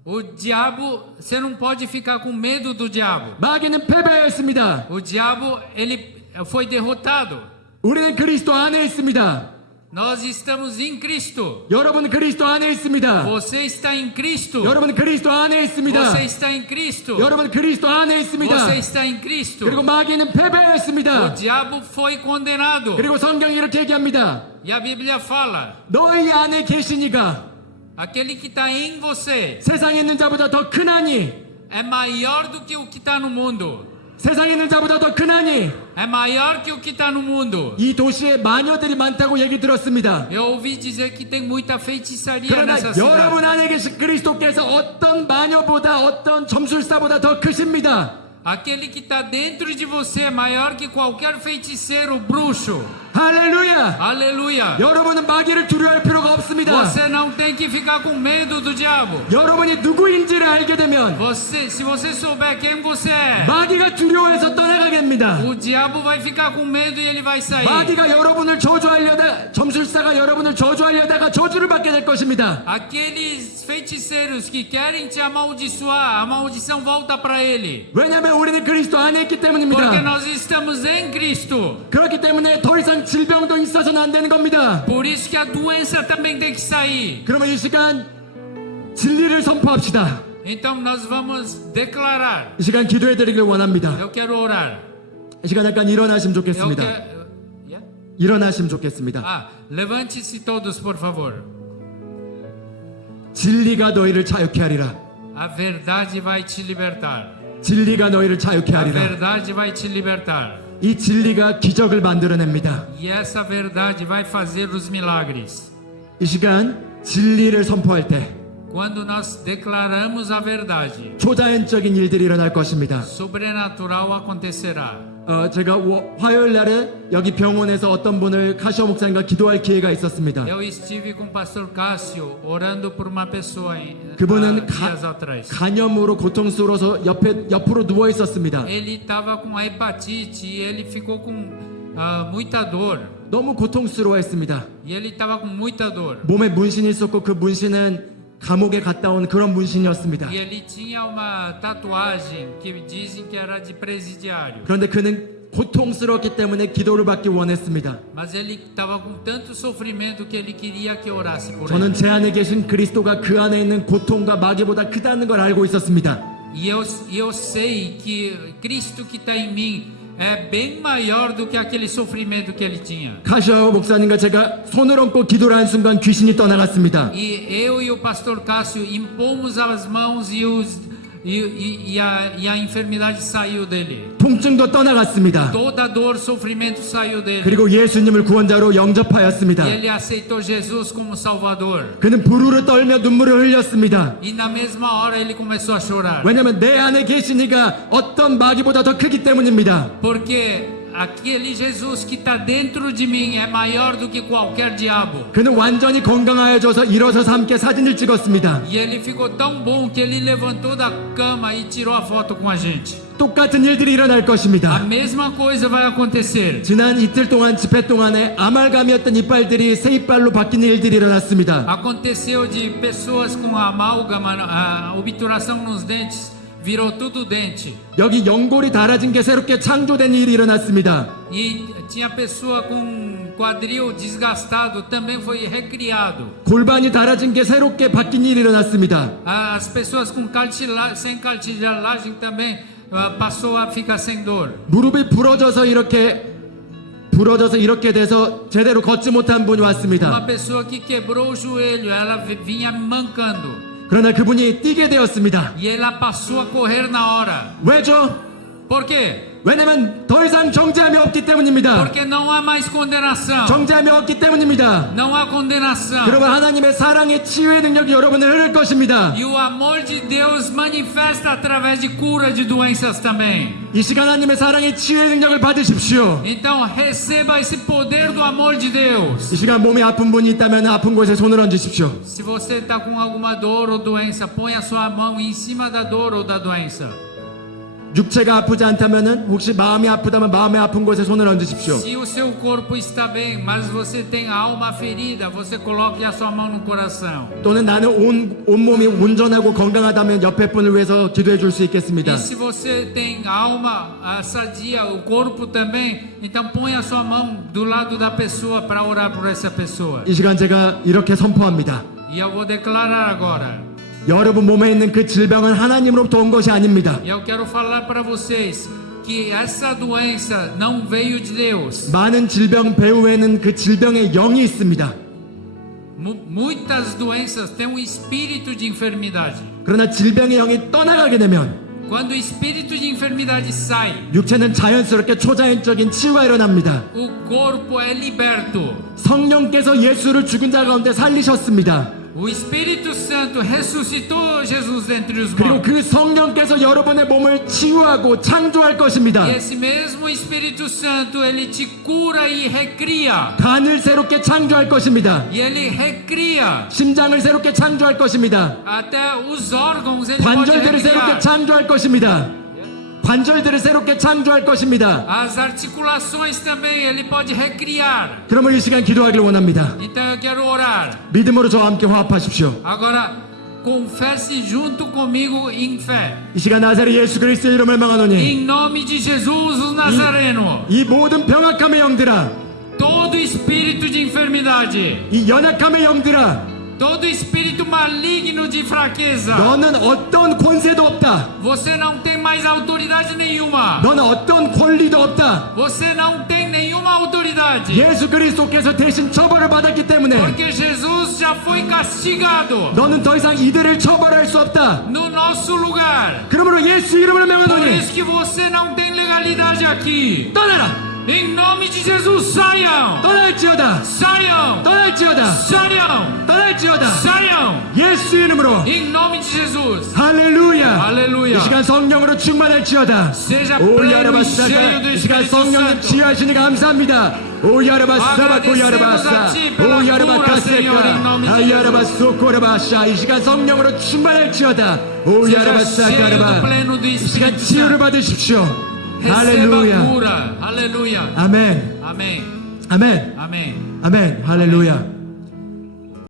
O diabo, você não pode ficar com medo do diabo. 마귀는 패배하였습니다. O diabo, ele foi derrotado. 우리는 그리스도 안에 있습니다. Nós estamos em Cristo. 여러분 그리스도 안에 있습니다. Você está em Cristo. 여러분 그리스도 안에 있습니다. Você está em Cristo. 여러분 그리스도 안에 있습니다. Você está em Cristo. 그리고 마귀는 O 패배하였습니다. diabo foi condenado. 그리고 성경이 이렇게 얘기합니다. E a Bíblia fala: 너희 안에 계시니가 aquele que está em você 세상에 있는 자보다 더 크나니 é maior do que o que está no mundo. 세상에 있는 자보다 더 크나니 É maior que o que está no mundo. 이 도시에 마녀들이 많다고 얘기 들었습니다. Eu ouvi dizer que tem muita feitiçaria 그러나 nessa cidade. 여러분 안에 계신 그리스도께서 어떤 마녀보다 어떤 점술사보다 더 크십니다. Aquele que está dentro de você é maior que qualquer feiticeiro, bruxo. 할렐루야. Aleluia. 여러분은 마귀를 두려워할 필요가 없습니다. Você não tem que ficar com medo do diabo. 여러분이 누구인지를 알게 되면 Se você souber quem você é, 마귀가 두려워해서 떠나가게 됩니다. o diabo vai ficar com medo e ele vai sair. 마귀가 여러분을 저주하려다 점술사가 여러분을 저주하려다가 저주를 받게 될 것입니다. Aqueles feiticeiros que querem te amaldiçoar, a maldição volta para ele. 왜냐하면 우리는 그리스도 안에 있기 Porque 때문입니다. nós estamos em Cristo. 그렇기 때문에 더 이상 질병도 있어서는 안 되는 겁니다. Por isso que a doença também tem que sair. 그러면 이 시간 진리를 선포합시다. Então nós vamos declarar. 이 시간 기도해 드리길 원합니다. Eu quero orar. 이 시간 약간 일어나시면 Eu 좋겠습니다. quero... Yeah? 일어나시면 좋겠습니다. Ah, levante-se todos, por favor. 진리가 너희를 자유케 하리라. A verdade vai te libertar. 진리가 너희를 자유케 A 하리라. verdade vai te libertar. 이 진리가 기적을 만들어냅니다. E essa verdade vai fazer os milagres. 이 시간 진리를 선포할 때 Quando nós declaramos a verdade, 초자연적인 일들이 일어날 것입니다. sobrenatural acontecerá. 제가 화요일 날에 여기 병원에서 어떤 분을 카시오 목사님과 기도할 기회가 있었습니다. Eu estive com o pastor Cássio orando por uma pessoa 그분은 dias atrás. 간염으로 고통스러워서 옆으로 누워 있었습니다. Ele estava com a hepatite e ele ficou com muita dor. 너무 고통스러워했습니다. E ele estava com muita dor. 몸에 문신이 있었고 그 문신은 감옥에 갔다 온 그런 문신이었습니다. E ele tinha uma tatuagem que dizem que era de presidiário. 그런데 그는 고통스럽기 때문에 기도를 받기 원했습니다. Mas ele estava com tanto sofrimento que ele queria que orasse por 저는 ele. 제 안에 계신 그리스도가 그 안에 있는 고통과 마귀보다 크다는 걸 알고 있었습니다. E eu sei que Cristo que está em mim é bem maior do que aquele sofrimento que ele tinha. 카시오 목사님과 제가 손을 얹고 기도를 한 순간 귀신이 떠나갔습니다. E eu e o pastor Cássio impomos as mãos e a enfermidade saiu dele. 통증도 떠나갔습니다. Toda dor, sofrimento saiu dele. 그리고 예수님을 구원자로 영접하였습니다. E ele aceitou Jesus como Salvador. 그는 부르르 떨며 눈물을 흘렸습니다. E na mesma hora ele começou a chorar. 왜냐하면 내 안에 계신 이가 어떤 마귀보다 더 크기 때문입니다. Porque aquele Jesus que está dentro de mim é maior do que qualquer diabo. 그는 완전히 건강하여져서 일어서서 함께 사진을 찍었습니다. E ele ficou tão bom que ele levantou da cama e tirou a foto com a gente. 똑같은 일들이 일어날 A 것입니다. mesma coisa vai acontecer. 지난 이틀 동안 집회 동안에 아말감이었던 이빨들이 새 이빨로 바뀌는 일들이 일어났습니다. Aconteceu de pessoas com amálgama, a obturação nos dentes, virou tudo dente. 여기 연골이 닳아진 게 새롭게 창조된 일이 일어났습니다. E tinha pessoa com quadril desgastado, também foi recriado. 골반이 닳아진 게 새롭게 바뀐 일이 일어났습니다. As pessoas com sem cartilagem também passou a ficar sem dor. 무릎이 부러져서 이렇게 돼서 제대로 걷지 못한 분이 Uma 왔습니다. pessoa que quebrou o joelho, ela vinha mancando. 그러나 그분이 뛰게 되었습니다. E ela passou a correr na hora. 왜죠? Por quê? 왜냐면 더 이상 정죄함이 없기 때문입니다. Porque não há mais condenação. 정죄함이 없기 때문입니다. Não há condenação. 그러면 하나님의 사랑의 치유의 능력이 여러분을 흐를 것입니다. E o amor de Deus manifesta através de cura de doenças também. 이 시간 하나님의 사랑의 치유의 능력을 받으십시오. Então receba esse poder do amor de Deus. 이 시간 몸이 아픈 분이 있다면 아픈 곳에 손을 얹으십시오. Se você está com alguma dor ou doença, ponha a sua mão em cima da dor ou da doença. 육체가 아프지 않다면 혹시 마음이 아프다면 마음의 아픈 곳에 손을 얹으십시오. Se o seu corpo está bem, mas você tem a alma ferida, você coloque a sua mão no coração. 또는 나는 온몸이 온전하고 건강하다면 옆에 분을 위해서 기도해 줄 수 있겠습니다. E se você tem a alma sadia, o corpo também, então ponha a sua mão do lado da pessoa para orar por essa pessoa. 이 시간 제가 이렇게 선포합니다. E eu vou declarar agora. 여러분 몸에 있는 그 질병은 하나님으로부터 온 것이 아닙니다. E eu quero falar para vocês que essa doença não veio de Deus. 많은 질병 배후에는 그 질병의 영이 있습니다. Muitas doenças têm um espírito de enfermidade. 그러나 질병의 영이 떠나가게 되면 Quando o espírito de enfermidade sai, 육체는 자연스럽게 초자연적인 치유가 일어납니다. o corpo é liberto. 성령께서 예수를 죽은 자 가운데 살리셨습니다. O Espírito Santo ressuscitou Jesus dentre os 그리고 mortos. 그 성령께서 여러분의 몸을 치유하고 창조할 것입니다. E esse mesmo Espírito Santo, ele te cura e recria. 간을 새롭게 창조할 것입니다. E ele recria 심장을 새롭게 창조할 것입니다. até os órgãos, ele pode 관절들을 새롭게 recriar. 창조할 것입니다. 관절들을 새롭게 창조할 것입니다. As articulações também, ele pode recriar. 그러면 이 시간 기도하기를 원합니다. Então eu quero orar. 믿음으로 저와 함께 화합하십시오. Agora, confesse junto comigo em fé. 이 시간 나사렛 예수 그리스도의 이름을 명하노니 Em nome de Jesus, o Nazareno. 이 모든 병악함의 영들아, Todo espírito de enfermidade, 이 연약함의 영들아, todo espírito maligno de fraqueza, 너는 어떤 권세도 없다. você não tem mais autoridade nenhuma. 너는 어떤 권리도 없다. Você não tem nenhuma autoridade. 예수 그리스도께서 대신 처벌을 받았기 때문에 Porque Jesus já foi castigado 너는 더 이상 이들을 처벌할 수 없다. no nosso lugar. 그러므로 예수 이름을 Por 명하노니 isso que você não tem legalidade aqui. 떠나라. Em nome de Jesus, saiam! 떠날지어다. Saiam! 떠날지어다. Saiam! 떠날지어다. Saiam! 예수 이름으로. Em nome de Jesus. 할렐루야. Aleluia. 이 시간 성령으로 충만할지어다. Seja 오 pleno e 야라바사가 cheio do 이 시간 Espírito 성령님 Santo. 치유하시니 감사합니다. 오 야라바사바고 Agradecemos 야라바사. a Ti pela 오 cura, 야라바카세카. Senhor, em nome de 아 야라바소코라바샤. 이 시간 성령으로 충만할지어다. 오 Seja 야라바사가라바. cheio do pleno do 이 시간 Espírito 치유를 Santo. 받으십시오. Receba 할렐루야. cura. Aleluia. 아멘. Amém. 아멘. Amém. 아멘. 할렐루야.